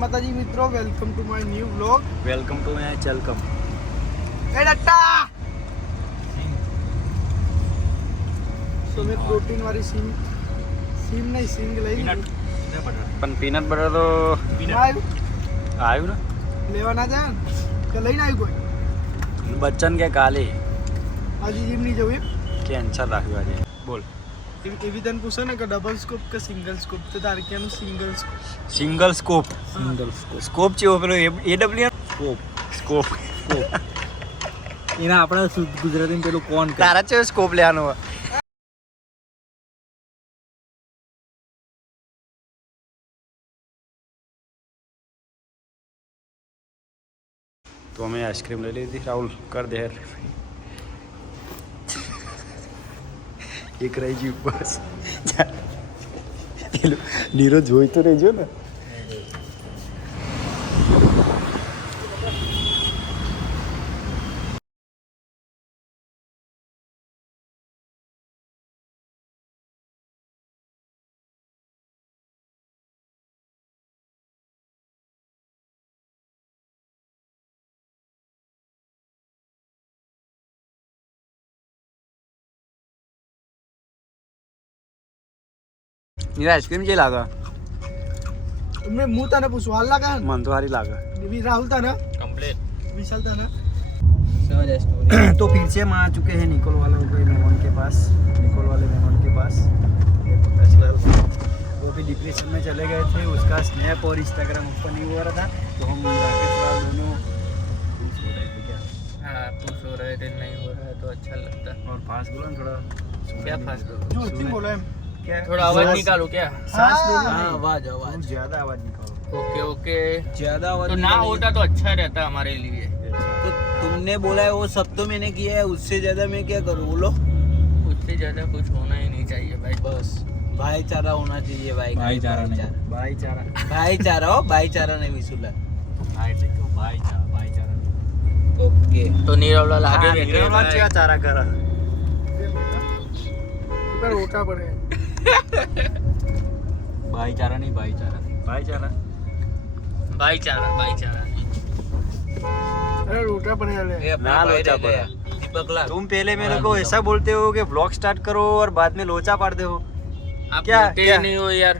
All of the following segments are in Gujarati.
માતાજી મિત્રો, welcome to my new vlog. Welcome to my ચેલકમ. એ ડટ્ટા સો મેં પ્રોટીન વાળી સિંગ નહીં સિંગ લઈ લીધી. પણ પીનટ બટર તો આવ્યું ને લેવા ના જાય ને કે લઈને આવ્યું કોઈ બચ્ચન કે કાલે આજે જીમ નહીં જવું એમ કેન્સર રાખ્યું આજે. બોલ. એવી તને પૂછે ને કે ડબલ સ્કોપ કે સિંગલ સ્કોપ, તો તારે ક્યાંનું single scope. Single scope. Scope ચેવો પેલો AWM સ્કોપ સ્કોપ એના આપણે શુદ્ધ ગુજરાતીમાં પેલું કોણ કરે તારા ચેવો સ્કોપ લેવાનો. તો અમે આઈસ્ક્રીમ લઈ લીધી. રાહુલ કર દે યાર. એક રહી ગયું બસ. નીરો જોઈ તો રહેજો ને. આઈસ્ક્રીમ જે લાગે મેં હું તને પૂછું હાલ લાગે ને મને તો સારી લાગે. રાहुल तने कंप्लीट विशाल तने समझ स्टोरी तो फिर से हम आ चुके हैं निकोल वाले मेहमान के पास. निकोल वाले मेहमान के पास वो भी डिप्रेशन में चले गए थे. उसका स्नैप और इंस्टाग्राम ऊपर नहीं हो रहा था, तो हम राकेश लाल दोनों खुश हो रहे थे. क्या हाँ खुश हो रहे थे, नहीं हो रहा है तो अच्छा लगता. और फास्ट बोलो ना थोड़ा. क्या फास्ट जो इतनी बोला है क्या थोड़ा आवाज निकालो क्या. सांस ले लो. हाँ नहीं. आवाज बहुत आवाज ज्यादा आवाज निकालो. Okay okay. ज्यादा आवाज तो ना होता तो अच्छा रहता हमारे लिए. तो तुमने बोला है वो सब तो मैंने किया है, उससे ज्यादा मैं क्या करूँ बोलो. उससे ज्यादा कुछ होना ही नहीं चाहिए भाई. बस भाईचारा होना चाहिए भाई. भाईचारा नहीं. भाईचारा. भाईचारा हो, भाईचारा नहीं विशुला. भाईचारा. ओके तो नीरवलाल आगे बैठे हैं नीरवलाल भाई. क्या चारा करा. पर रोटा पड़े भाईचारा नहीं भाईचारा. भाईचारा. भाईचारा भाईचारा. अरे रोटा पड़े वाले ये अपना ना भाई लोचा रह गया. पड़ा. दीपक लाल तुम पहले मेरे को ऐसा बोलते हो कि ब्लॉग स्टार्ट करो और बाद में लोचा पाड़ते हो. आप क्या- बोलते क्या? ही नहीं हो यार.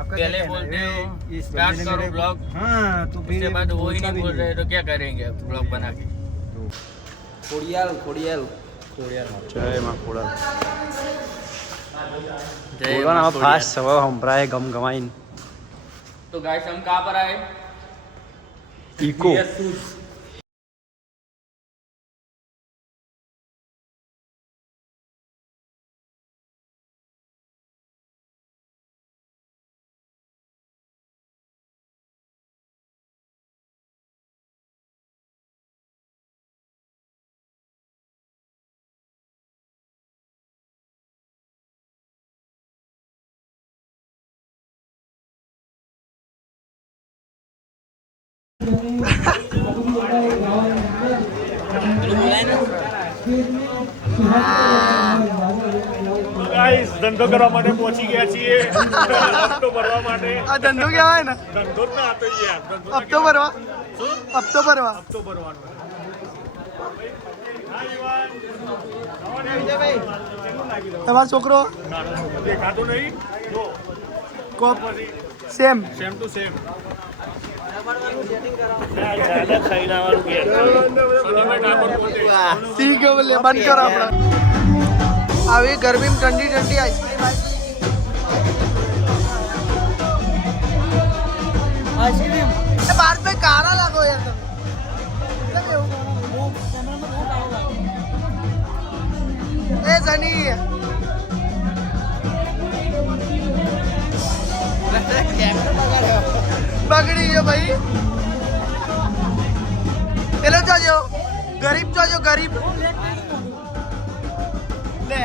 आपका पहले क्या कहना बोलते है? हो इस स्टार्ट बंदे ने करो मेरे- ब्लॉग, हाँ तो उसके फिर बाद वो ही बोलता नहीं भी बोल रहे तो क्या करेंगे अब ब्लॉग बना के. खोड़ियाल खोड़ियाल जय मां खोड़ा. जय बोलो ना माँ फास्ट सब हम प्राय गम गमाइन. तो गाइस हम कहाँ पर आए. इको. ગાઈસ ધંધો કરવા માટે પહોંચી ગયા છીએ. હપ્તો ભરવા માટે. આ ધંધો કહેવાય ને ધંધો જ ના હતો યાર. ધંધો હપ્તો ભરવા હપ્તો ભરવા હપ્તો ભરવાનો. તમારો છોકરો દેખાતો નહીં. જો કોપ સેમ સેમ ટુ સેમ. સિંહ કે બોલે બંધ કરો આપણે આવી ગરમીમાં ઠંડી ઠંડી આઈસ્ક્રીમ આઈસ્ક્રીમ એ બાર पे કારા લાગો યાર તમે કેમ એવું એ જની બગડી ગયો ભાઈ. પેલો જોજો ગરીબ જોજો ગરીબ લે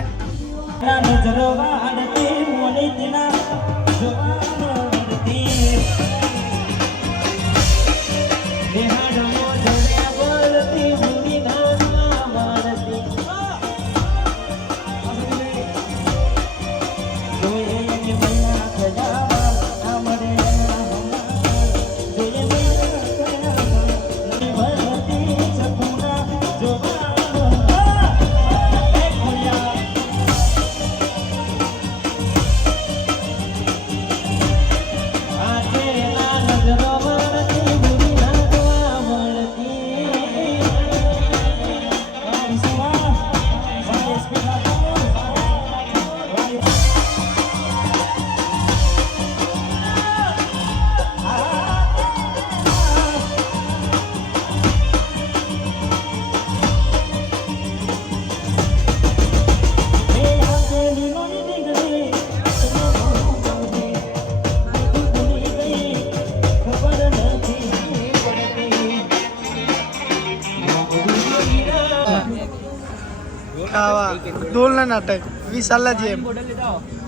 ઢોલના નાટક વિશાલના જેમ.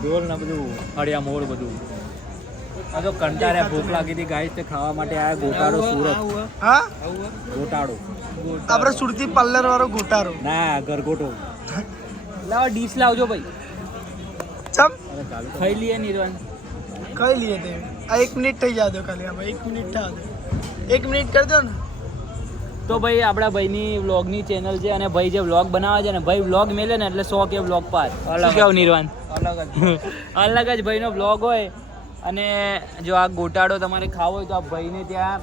ઢોલ ને બધું હળિયા મોડ બધું આ તો કંટાળ્યા ભૂખ લાગી હતી ગાઈસ તે ખાવા માટે આયા ગોટાળો સુરત હા ગોટાળો આપણે સુરતી પાર્લર વાળો ગોટારો. ના ગરગોટો લાવો ડીશ લાવજો ભાઈ ચમ ખાઈ લઈએ નિર્વાણ કઈ લઈએ તે આ 1 મિનિટ થઈ જાય દો ખાલી આમાં 1 મિનિટ થા દો 1 મિનિટ કરી દો ને. તો ભાઈ આપણા ભાઈની વ્લોગની ચેનલ છે અને ભાઈ જે વ્લોગ બનાવે છે ને ભાઈ વ્લોગ મેલે ને એટલે 100 કે વ્લોગ પાર શું કેવું નિર્વાણ અલગ જ ભાઈનો વ્લોગ હોય. અને જો આ ગોટાળો તમારે ખાવો હોય તો આ ભાઈને ત્યાં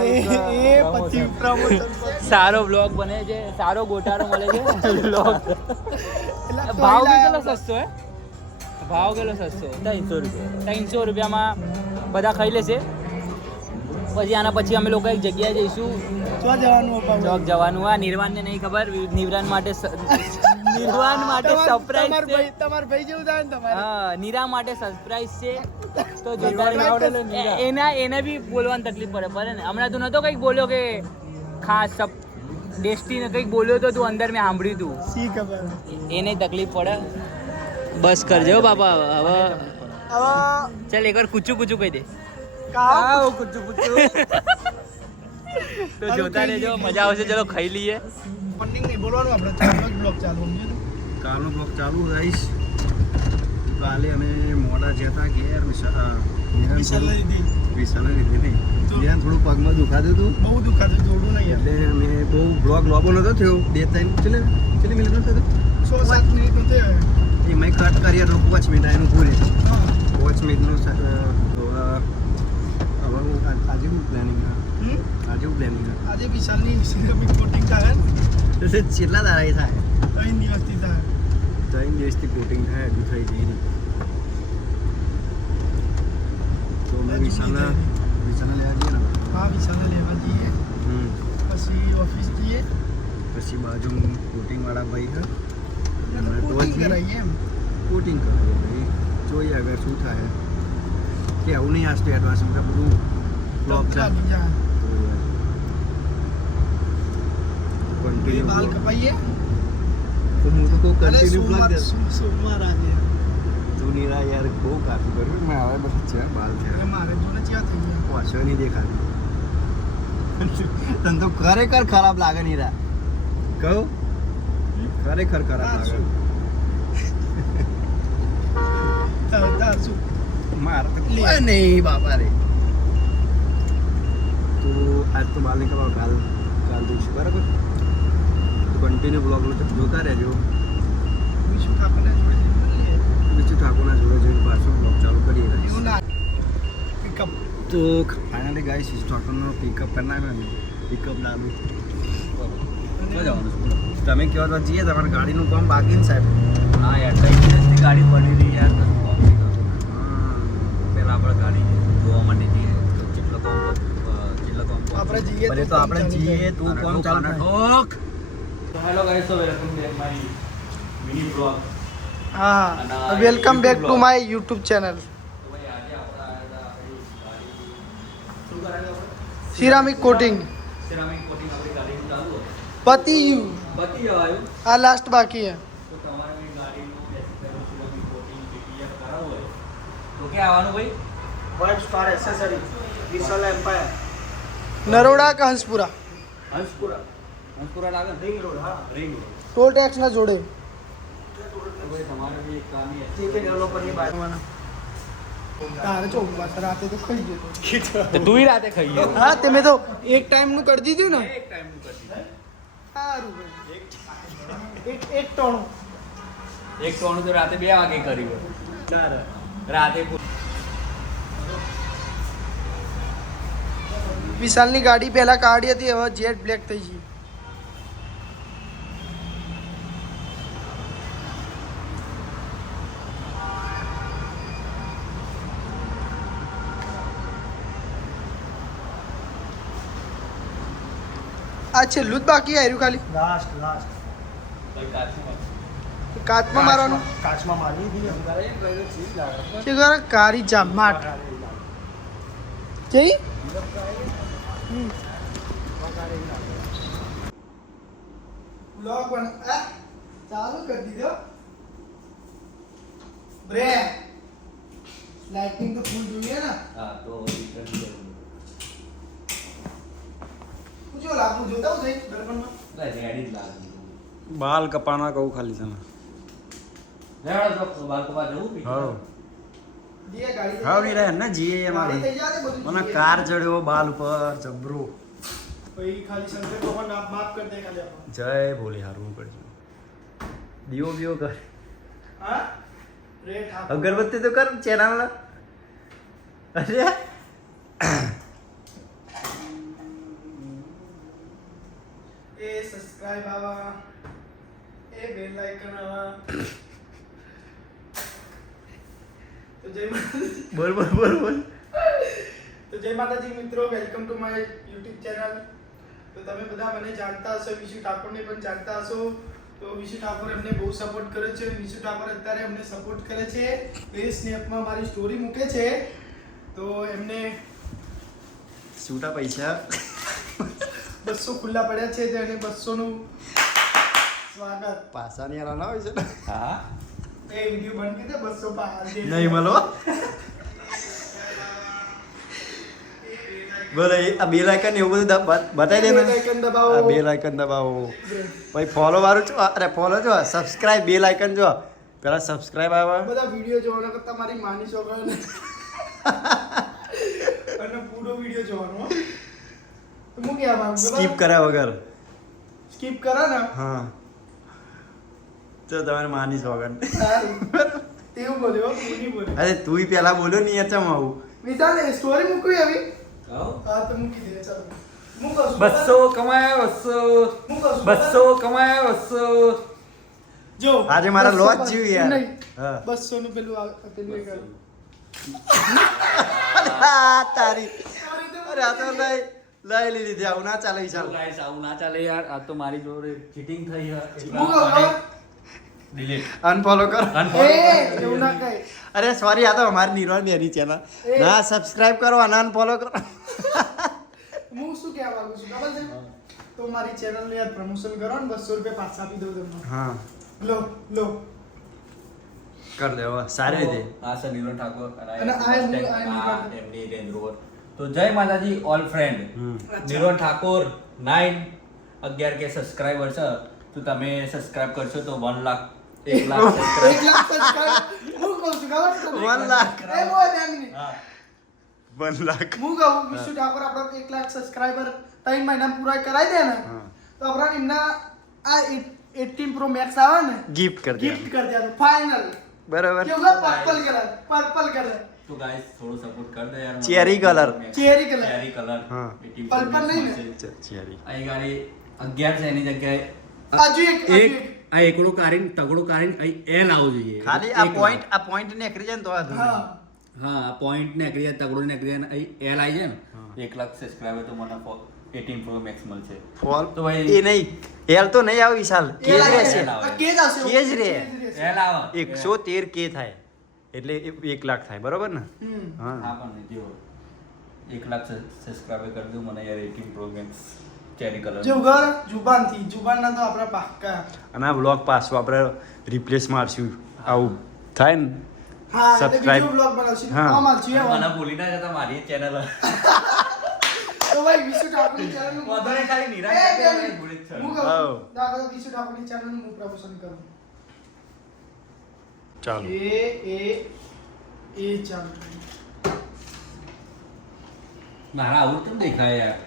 એ પછી પ્રમોશન સારો વ્લોગ બને છે સારો ગોટાળો મળે છે વ્લોગ ભાવ બી કેટલો સસ્તો હે ભાવ કેટલો સસ્તો 300 રૂપિયા 300 રૂપિયામાં બધા ખાઈ લેશે. પછી આના પછી અમે લોકો એક જગ્યાએ જઈશું જો જવાનું બાપા. ચોક જવાનું. આ નિર્વાણને નહીં ખબર નિર્વાણ માટે સરપ્રાઈઝ તમાર ભાઈ જેવું થાય ને તમારે. હા નિરા માટે સરપ્રાઈઝ છે તો જોતા એને બી બોલવાની તકલીફ પડે ને. હમણાં તું નતો કંઈક બોલ્યો કે ખાસ ડેસ્ટીને કંઈક બોલ્યો તો તું અંદર મેં સાંભળ્યું તું સી ખબર. એને તકલીફ પડે. બસ કરજો બાપા હવે હવે ચાલ એકવાર કૂચું કૂચું કહી દે કાવ કુચુ કુચુ તો જોતા રહેજો મજા આવશે. ચલો ખાઈ લઈએ. ફંડિંગ નહીં બોલવાનું આપણે ચાલુ બ્લોગ ચાલુ સમજ્યો તું? કાલનો બ્લોગ ચાલુ રહીશ. કાલે અમે મોડા જતા ઘેર વિશાલ લીધી વિશાલ લીધી ત્યાં થોડું પગમાં દુખાતું હતું બહુ દુખાતું થોડું નહીં એટલે અમે બહુ બ્લોગ લોબો નતો થયો 2-3 કેટલી મિનિટ થયો 6-7 મિનિટ નું થયો. એ મેં કટ કરીએ તો 5 મિનિટ એનું પૂરે હા 5 મિનિટનું હવે આજે હું પ્લાનિંગ આજે વિશાલની સિંગમિક કોટિંગ થાય ને કેટલા દાડા થાય 3 દિવસથી થાય. 3 દિવસથી કોટિંગ થાય હજુ થઈ જઈ નહીં. તો મેં વિશાલને લેવા જઈએ ને હા વિશાલને લેવા જઈએ પછી ઓફિસ જઈએ પછી બાજુ કોટિંગવાળા ભાઈ છે કોટિંગ કરાવીએ એમ. કોટિંગ કરાવીએ ભાઈ જોઈએ હવે શું થાય કે આવું નહીં આજતું એડવાન્સમાં બધું બ્લોક ચાલી જાય. બે કન્ટિન્યુ બાલ કપાઈએ તો હું તો કહું અને કન્ટિન્યુ બ્લોક દે સોમવાર આજે તું નીરા યાર બહુ કાફી કર્યું મેં હવે બધું છે બાલ છે એટલે મારે જોડે ચેવા થઈ ગયા. વાસો નહીં દેખાતું તને તો ખરેખર ખરાબ લાગે નીરા કહું ખરેખર ખરાબ હા, લાગે શું? શું મારે તો કોઈ નહીં બાપા રે. તો આજ તો બાલ નહીં કરવા કાલ દઈશું બરાબર. તો કન્ટિન્યુ બ્લોગ જોતા રહેજો. વિશુ ઠાકોરને જોડે જઈને મળીએ. બીજું ઠાકોરના જોડે જઈને પાછો બ્લોગ ચાલુ કરીએ એવું ના પિકઅપ તો ફાઇનલી ગાઈસ ઠાકોરનો પિકઅપ કરી નાખ્યો પિકઅપ લાવ્યું ક્યાં જવાનું છે તમે કહો તો જઈએ. તમારી ગાડીનું કામ બાકી ને સાહેબ? હા યાર 3 દિવસથી ગાડી પડી રહી યાર. પહેલાં આપણે ગાડી જોવા માટે જઈએ કેટલો કામ આપણે જઈએ ભલે તો આપણે જઈએ તું કામ ચાલુ ઠોક. તો હેલો ગાઈસ, તો વેલકમ બેક મારી મિની બ્લોગ. હા welcome back to my YouTube channel ceramic coating. Ceramic coating આપણી ગાડીનું ચાલુ હોય પતી ગયું બતી જવાયું. આ લાસ્ટ બાકી હે. તો તમારે ગાડીનું સિરામિક કોટિંગ પીટીએફ કરાવવું હોય તો ક્યાં આવવાનું ભાઈ? 5 સ્ટાર એસેસરી વિશાલ એમ્પાયર નરોડા કે હંસપુરા હંસપુરા લાગે ને? Ring road. હા રિંગ રોડ. ટોલ ટેક્સ ના જોડે. તો ભાઈ તમારે બી એક કામ છે. જીપે ડેવલપરની બાજુમાં તારે ચો રાતે તો ખાઈ જતો. તો તું રાતે ખાઈએ. હા તમે તો એક ટાઈમ નું કરી દીધું ને. એક ટાઈમ નું કરી દીધું. સારું એક ટોણું. એક ટોણું તો રાતે 2 વાગે કર્યું. રાતે વિશાલની ગાડી પહેલા કાઢી હતી હવે જેટ બ્લેક થઈ ગઈ. આ છેલ્લું જ બાકી આવ્યું ખાલી લાસ્ટ ભાઈ કાચમાં કાચમાં મારવાનું કાચમાં મારી દીધી છે ઘર કારી જામાટ જઈ બ્લોગ બન ચાલુ કરી દીધો બ્રે લાઇટિંગ તો ફૂલ જોઈએ ને હા તો return કરવું. પૂછો લાગુ જોતા હું જઈ દર્પણમાં એટલે ready જ લાગે. બાલ કપાના કહું ખાલી તને લેવડો તો બાલ્કમાં જવું પીછે. હા દીએ ગાડી હા ની રહે ને જીએ ગાડી મારી થઈ જાય ને બધું મને જીએ. કાર ચડ્યો બાલ ઉપર જબરો ભાઈ ખાલી શંકર ભગવાન આપ માફ કરી દે ખાલી આપણને. જય ભોલે હારું કરજો દીવો બીવો કર હા રેટ આપો. અગરબત્તી તો કર ચેનલ અરે એ સબસ્ક્રાઇબ આવા એ બેલ આઇકન આવા તો જય માતાજી. બોલ બોલ બોલ બોલ તો જય માતાજી મિત્રો, welcome to my YouTube channel. તો તમે બધા મને જાણતા હશો, વિશુ ઠાકોરને પણ જાણતા હશો. તો વિશુ ઠાકોર અમને બહુ સપોર્ટ કરે છે. વિશુ ઠાકોર અત્યારે અમને સપોર્ટ કરે છે. એ સ્નેપમાં મારી સ્ટોરી મૂકે છે તો એમને છૂટા પૈસા 200 ખુલ્લા પડ્યા છે તો એને 200 નું સ્વાગત. પાસા ની આલા ના હોય છે ને હા એ વિડિયો બંધ કરી દે 200 પાસ નહીં મળો બોલે આ બે લાઇકન એવું બધું બતાવી દે ને બેલ આઇકન દબાવો. આ બે લાઇકન દબાવો ભાઈ ફોલો વાળું છો અરે ફોલો જો સબસ્ક્રાઇબ બે લાઇકન જો પેલા સબસ્ક્રાઇબ આવે બધા વિડિયો જોવાના કરતા મારી માની છોકરાને અને પૂરો વિડિયો જોવાનો હો. તો હું ક્યાં માંગુ સ્કીપ કર્યા વગર સ્કીપ કરો ને હા તો તમારે માની સોગન સારું. તેવું બોલ્યો તું નહીં બોલ્યો. અરે તું પેલા બોલ્યો નહીં અચમ આવું વિશાલ એ સ્ટોરી મૂકવી આવી કહો. હા તો મૂકી દે ચાલો મૂકો છું. 200 કમાયા 200 મૂકો છું. 200 કમાયા 200 જો આજે મારા 200 લોજ જીવ યાર. નહીં. હા. 200 નું પેલું પેલું એક આ તારી અરે આ તો લઈ લીધી આવું ના ચાલે વિશાલ ગાઈસ આવું ના ચાલે યાર. આ તો મારી જોડે ચીટિંગ થઈ છે. મૂકો હવે. ડિલીટ અનફોલો કરો એ એવું ના કહે. અરે સોરી આ તો અમારી નિર્વાણ બેરી ચેનલ એ. ના સબસ્ક્રાઇબ કરો અને અનફોલો કરો હું શું કહેવા માંગુ છું ખબર છે? તો મારી ચેનલ ને યાર પ્રમોશન કરો ને 200 રૂપિયા પાછા આપી દઉં તમને. હા લો લો કર દે હવે સારી રીતે આ છે નીરવ ઠાકોર અને આ એમની- આ એમની આ એમની રેન્જ રોવર. તો જય માતાજી ઓલ ફ્રેન્ડ. હમ. નીરવ ઠાકોર 11K સબસ્ક્રાઇબર છે. તો તમે સબસ્ક્રાઇબ કરશો તો 1 લાખ 1 લાખ 1 લાખ સબસ્ક્રાઇબ હું કહું છું ખબર છે તમને? 1 લાખ. એ બોય બે મિનિટ. હા 1 લાખ હું કહું વિશુ ઠાકોર આપણો 1 લાખ સબસ્ક્રાઇબર 3 મહિના પૂરા કરાવી દે ને હા. તો આપણે એમના આ 18 પ્રો મેક્સ આવે ને ગિફ્ટ કર દે ગિફ્ટ કરી દેવાનું ફાઇનલ. બરાબર કેવું પર્પલ કલર પર્પલ કલર તો ગાઈસ થોડો સપોર્ટ કર દો યાર. Cherry colour. Cherry colour. Cherry colour. હા. પર્પલ નહીં ને? ચેરી અહીં ગાડી 11 છે એની જગ્યાએ હજુ એક આ એકડો કાઢીને તગડો કાઢીને અહીં એલ આવવું જોઈએ. ખાલી આ પોઈન્ટ નીકળી જાય ને તો આ ધૂળ. હા હા પોઈન્ટ ને એકડી જાય તગડો ને એકડી જાય ને અહીં એલ આવી જાય ને 1 લાખ સબસ્ક્રાઇબર તો મને 18 પ્રો મેક્સ મળશે. ફોલ તો ભાઈ- એ નહીં એલ તો નહીં આવે વિશાલ કે જ રહેશે લાવે. કે જ આવશે કે જ રહે. એલ આવે 113 કે થાય એટલે 1 લાખ થાય બરોબર ને હમ. હા હા પણ જો 1 લાખ સબસ્ક્રાઇબર કરી દઉં મને યાર 18 પ્રો મેક્સ ચેરી કલર. જો ઘર જુબાનના તો આપણા પાક્કા. અને આ બ્લોગ પાછું આપણે રિપ્લેસ મારશું આવું થાય ને હા એટલે Subscribe. વિડિયો બ્લોગ બનાવશું હા. આમાં છીએ મને ભૂલી ના જતા મારી ચેનલ. તો ભાઈ વિશુ ઠાકોરની ચેનલ નું વાંધો નહીં, ખાલી નિરાશ એ, બે કરી મિનિટ. ભૂલી જ છે. હું હા. કહું દાખલો વિશુ ઠાકોરની ચેનલ નું હું પ્રમોશન કરું ચાલો એ ચાલો મારા આવું કેમ દેખાય યાર?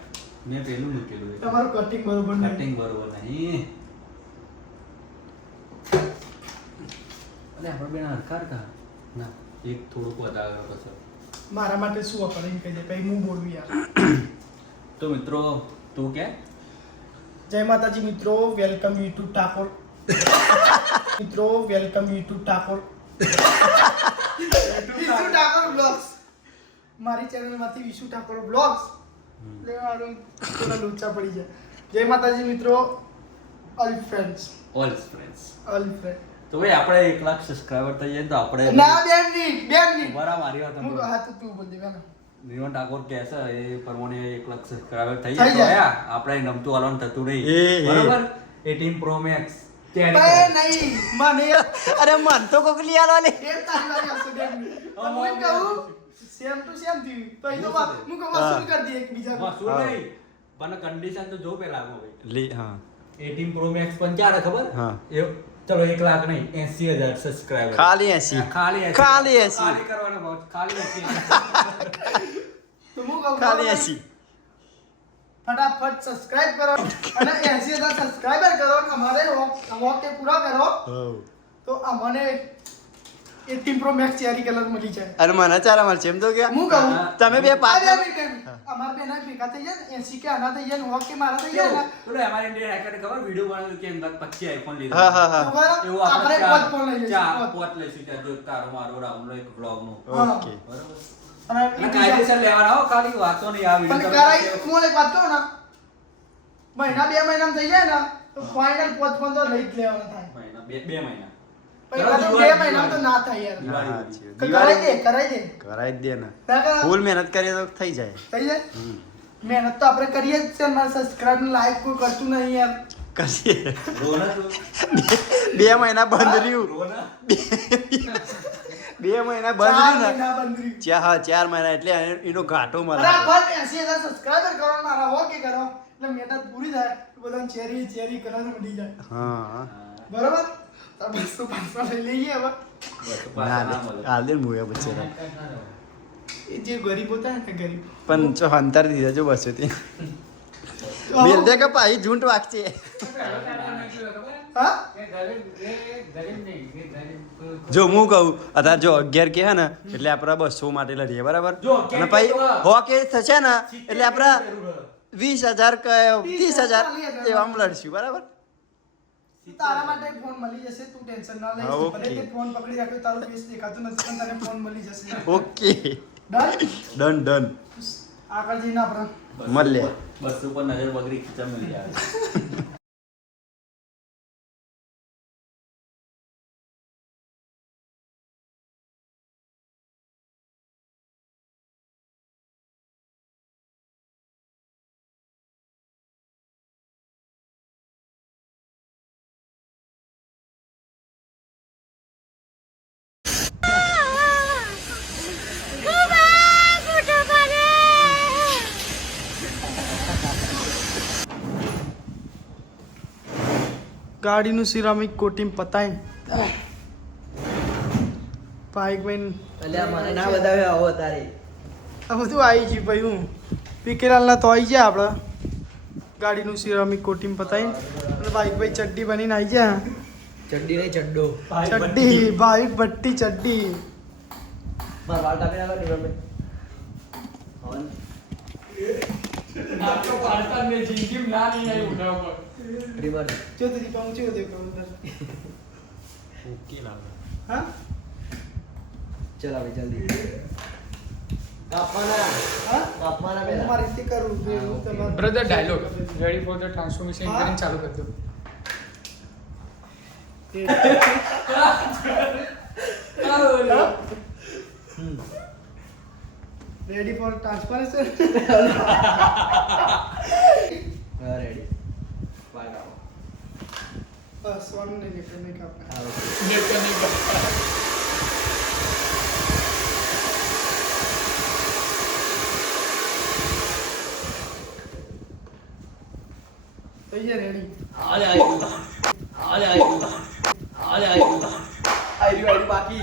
મેં પેલું મૂકેલું છે. તમારું કટિંગ બરોબર નહીં કટિંગ બરોબર નહીં. અરે આપણે બેન હરખા હતા. ના એક થોડુંક વધારે પછી. મારા માટે શું વાપરે એમ કહી દે પછી હું બોલું યાર. તો મિત્રો તું કે જય માતાજી મિત્રો, વેલકમ યુટ્યુબ ઠાકોર મિત્રો, welcome YouTube Thakor Vishu Thakor blogs. મારી ચેનલ માંથી વિશુ ઠાકોર બ્લોગ્સ લેવાનું થોડા લોચા પડી જાય. જય માતાજી મિત્રો, all friends all friends. All friend. તો ભાઈ આપણે 1 લાખ સબસ્ક્રાઇબર થઈ જાય ને તો આપણે ના બેન ની બરા મારી વાત હું સાંભળો. હા તો તું બોલ દે બેન. નીરવ ઠાકોર કહે છે એ પ્રમાણે 1 લાખ સબસ્ક્રાઇબર થઈ થઈ જાય તો જાય. આપણે નમતું હાલવાનું થતું નહીં એ. બરોબર 18 પ્રો મેક્સ ત્યારે બે નહીં મને અરે મન તો કોક લઈ આલો લે એ તારી વાળી હશે બે મિનિટ. તો હું કહું સેમ ટુ સેમ થયું તો એ તો હું કહું વસૂલ કરી દઈએ એકબીજા પર. વસૂલ નહીં પણ કન્ડિશન તો જો પેલા ભાઈ લી હા 18 પ્રો મેક્સ પણ ક્યારે ખબર હા. એ ચલો 1 લાખ નહીં 80,000 સબસ્ક્રાઇબર ખાલી 80 ખાલી 80 ખાલી 80 ખાલી કરવાનો ભાવ ખાલી 80 તો હું કહું ખાલી 80 ફટાફટ સબસ્ક્રાઇબ કરો અને 80,000 સબસ્ક્રાઇબર કરો અને અમારે વોક પૂરા કરો તો અમને 18 પ્રો મેક્સ ચેરી કલર મળી જાય. અને મને ચારા મળશે એમ તો કે હું કહું તમે બે આ પાંચ બે મિનિટ અમાર બે ના ભેગા થઈ જાય ને 80 કે આના થઈ જાય ને વોક કે મારા થઈ જાય ને પેલો અમારે ઇન્ડિયન હેકર ખબર વિડિયો બનાવ્યો કે એમ 25 આઈફોન હા લીધા હા હા તો બરાબર, એવું આપણે આપણે પોત ફોન લઈ ચાર લઈશું પોત લઈશું ત્યાં જો તારો મારો રાઉન્ડ એક vlog નું હા. ઓકે બરાબર અને અને એકબીજા- કાયદેસર લેવાના હો ખાલી વાતો નહીં આ પણ વિડિયો કરાઈ હું એક વાત કહું ને મહિના બે મહિનામાં થઈ જાય ને તો ફાઇનલ પોત ફોન તો લઈ જ લેવાના થાય મહિના બે મહિના પણ આ તો બે મહિનામાં તો ના થાય યાર દિવાળી હા, સુધી. છે. કરાઈ દે કરાઈ જ દે ને ના કરાય? ફૂલ મહેનત કરીએ તો થઈ જાય થઈ જાય મહેનત તો આપણે કરીએ જ છે મારા સબસ્ક્રાઇબ ને લાઈક કોઈ કરતું નહીં યાર કરીએ રો ના તું. 2 મહિના બંધ રહ્યું રો ના. 2 મહિના બંધ ચાર રહ્યું ને મહિના બંધ રહ્યું. હા 4 મહિના એટલે એનો ઘાટો મળે બરાબર 80,000 સબસ્ક્રાઇબર કરો ને મારા હો કે કરો એટલે મહેનત પૂરી થાય તો બધાને ચેરી ચેરી કલર મળી જાય હા બરાબર તો 200 લઈ લઈએ હવે બસ તો ના પાછા ના ના મળે. હાલ દે ને મુયા બચ્ચે એ જે ગરીબ હોતા હે ને ગરીબ પણ જો અંતર દીધા જો બસો થી બેલ દે કે ભાઈ ઝૂંટ વાગશે હા જો હું કહું અત્યારે જો 11 કે હે ને એટલે આપણે 200 માટે લડીએ બરાબર જો, અને કે પછી કેવા? 100 કે થશે ને એટલે આપણે 20,000 કે 30,000 એવા લડશું બરાબર તારા માટે ફોન મળી જશે તું ટેન્શન ના હા, લઈશ ઓકે. ભલે તે ફોન પકડી રાખ્યો તારું ફેસ દેખાતું નથી પણ તને ફોન મળી જશે ઓકે ડન ડન આગળ જઈને આપણે મળીએ બસ ઉપર નજર બગડી ખીચા મળી જાય ગાડીનું સિરામિક કોટિંગ પતાય બાઈક બેન અલ્યા મને ના બતાવે આવો તારે આ બધું આવી ગયું ભાઈ હું પીકેલાલના તો આવી ગયા આપણે ગાડીનું સિરામિક કોટિંગ પતાય અને બાઈક ભાઈ ચડ્ડી બનીને આવી ગયા ચડ્ડી નહીં ચડ્ડો ચડ્ડી બાઈક ભટ્ટી ચડ્ડી માર વાળ કાપી નાખો ડીવર ડીવર જો તરી પહોંચ્યો દેખો ઉધર હા ચલ હવે જલ્દી કાપવાના હા કાપવાના હું પહેલા મારી રીતે કરું છું એવું તમારે brother dialogue ready for the transformation હા. કરીને ચાલુ કરી દો રેડી ફોર ટ્રાન્સફોર્મેશન હા રેડી વાળ કાપો બસ વાનું નહીં દેખાય નહીં કાપના હા ઓકે થઈ ગયા રેડી આલે આઈ આલે આઈ આઈ બાકી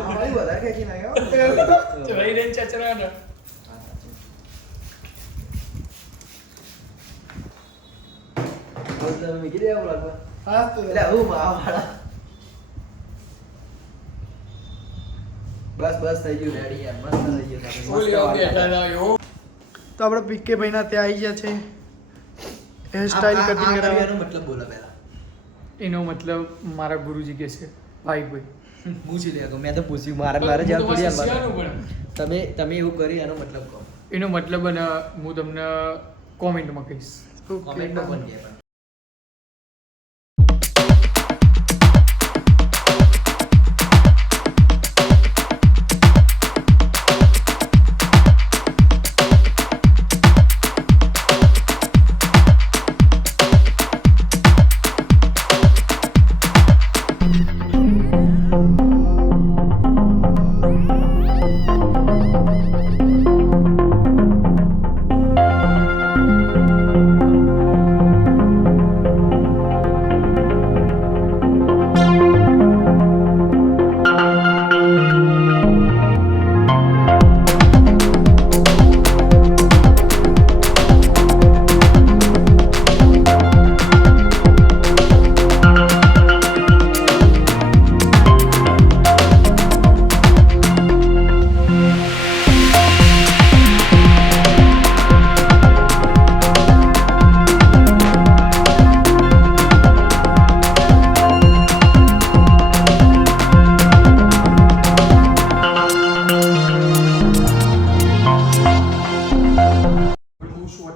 અમારી વધારે ખેંચી નાખ્યો રહી રહી ચચરા ને તમે મૂકી દે એવું લાગવા હા તો એટલે હું વાળા બસ બસ થઈ ગયું રેડી યાર મસ્ત થઈ ગયું તમે. ફૂલ મસ્ત વાળ બેઠા કાપ્યા. રહ્યો તો આપણે પીકે ભાઈના ત્યાં આવી ગયા છે હેર સ્ટાઈલ આ કટિંગ કરાવવા કર્યાનો મતલબ બોલો પહેલા એનો મતલબ મારા ગુરુજી કે છે ભાઈ ભાઈ પૂછી લે મેં તો પૂછ્યું મારે જવાબ થોડી આપવાનો. પણ તમે એવું કરી એનો મતલબ કહો એનો મતલબ અને હું તમને કોમેન્ટમાં કહીશ ઓકે કોમેન્ટમાં પણ કહે પણ.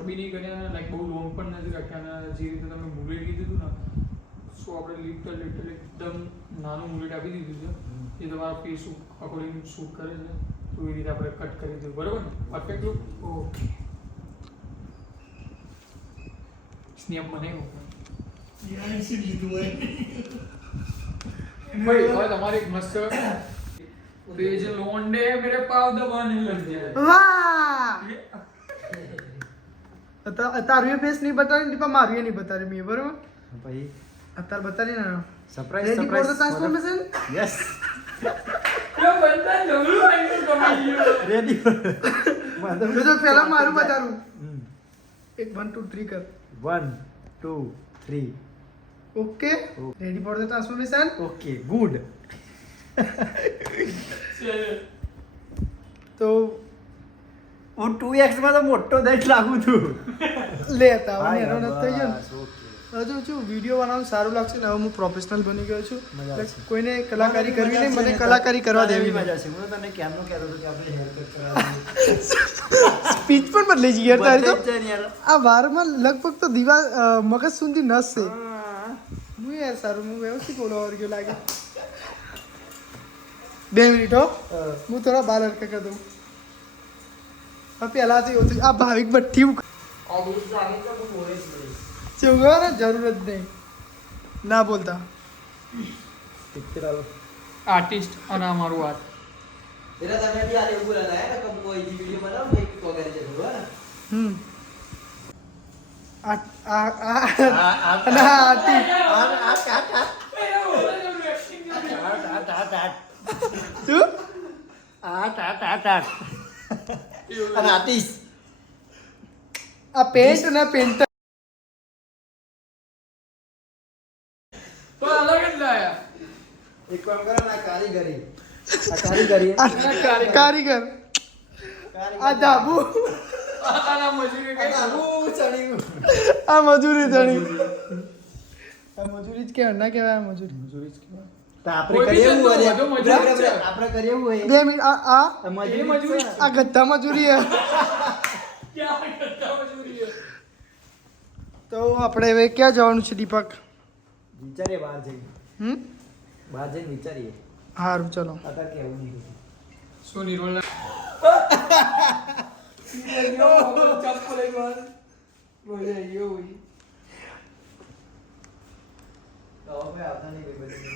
બી નહીં કર્યા અને લાઈક બહુ લોંગ પણ નથી રાખ્યા અને જે રીતે તમે બુલેટ કીધું હતું ને સો આપણે લિટરલી એકદમ નાનું બુલેટ આપી દીધું છે એ તમારા ફેસ અકોર્ડિંગ શૂટ કરે છે તો એ રીતે આપણે કટ કરી દીધું બરાબર ને પરફેક્ટ લુક ઓકે સ્નેપ બનાવ્યો ભાઈ હવે તમારે એક મસ્ત पेज लोंडे मेरे पाव दबाने लग जाए વાહ તારું એ ફેસ નહીં બતાવી દીપા મારું એ નહીં બતાવી મેં બરોબર ભાઈ અત્યારે બતાવી ને surprise ready for the transformation yes क्या बनता है जरूर आएंगे कमाइए રેડી જો પહેલા મારું બતાવું 1 2 3 કર 1 2 3 okay ready for the transformation okay good તો હું 2x માં તો મોટો દઈ લાગુ છું લેતા હું એનો નથી થઈ ગયો ને હજુ શું વિડીયો બનાવવાનું સારું લાગશે ને હવે હું પ્રોફેશનલ બની ગયો છું મજા આવશે. કોઈને કલાકારી કરવી નહીં મને કલાકારી કરવા દેવી મજા નહીં છે હું તને કેમનો કહેતો હતો કે આપણે હેર કટ કરાવવાની સ્પીચ પણ બદલી ગઈ યાર તારી તો બદલાઈ જ જાય ને યાર. આ વારમાં લગભગ તો દીવા મગજ સુધી નસ છે હું યાર સારું હું વ્યવસ્થિત બોલવા વર્ગ્યો લાગે 2 મિનિટ હો હું થોડા બાર હરકા કરી દઉં હવે પહેલાથી ઓછું આ ભાવિક ભઠ્ઠી ચુગવા ને જરૂર જ નહીં ના બોલતા आर्टिस्ट અને અમારું આર્ટ तेरा તમે બી આલે એવું બોલા થાય ને કે કોઈ વિડિયો બનાવો ને એક તો કરી દે બરોબર ને હમ ના આટી તું અને આર્ટિસ્ટ આ પેન્ટ ના પેન્ટ તો અલગ જ લાયા એક કામ કરો ને આ કારીગરી કારીગર આ ધાબુ આના મજૂરી કઈ આ મજૂરી ધણી આ મજૂરી જ કહેવાય ના કહેવાય આ મજૂરી તો આપણે કોઈ બી કરીએ એવું હોય જતો મજૂરી જ છે. આપણે કરીએ એવું હોય 2 મિનિટ આ એ મજૂરી છે. આ ગધા મજૂરી હે ક્યાં કરતા મજૂરી છે તો આપણે હવે ક્યાં જવાનું છે દીપક વિચારીએ બહાર જઈએ બહાર જઈને વિચારીએ સારું ચલો અત્યારે કેવું નહીં શું નિર્મલ ચપ્પલ એક વાર બોલે એવું તો હવે આવતા નહીં કોઈ બધી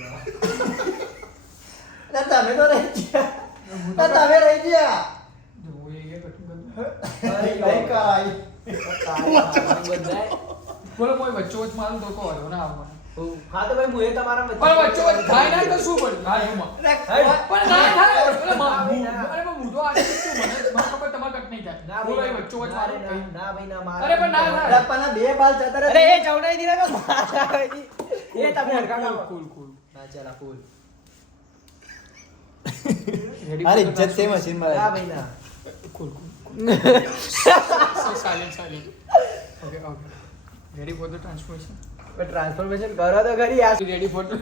તમે તો રહી ગયા તમે રહી ગયા જો એ કટું બોલો કોઈ વચ્ચો વચ્ચ મારું તો કહો ના આવવાનું હા તો ભાઈ હું એ તમારા પણ વચ્ચો વચ્ચ થાય ના તો શું પડે હા એમાં પણ ના થાય અરે પણ હું તો આ શું મને ખબર તમારે કટ નહીં થાય બોલો એ વચ્ચો વચ્ચ મારું કઈ ના ભાઈ ના માર અરે પણ ના થાય રપ્પાના બે બાલ જતા રહે અરે એ ચવડાઈ દીધા કે મારા એ તમે હરકા કામ કુલ કુલ ના ચાલા ફૂલ અરે ઇજ્જત છે મશીન માં ના ભાઈ ના cool cool silent okay okay ready for the transformation transformation કરો તો ખરી યાર રેડી ફોર ધ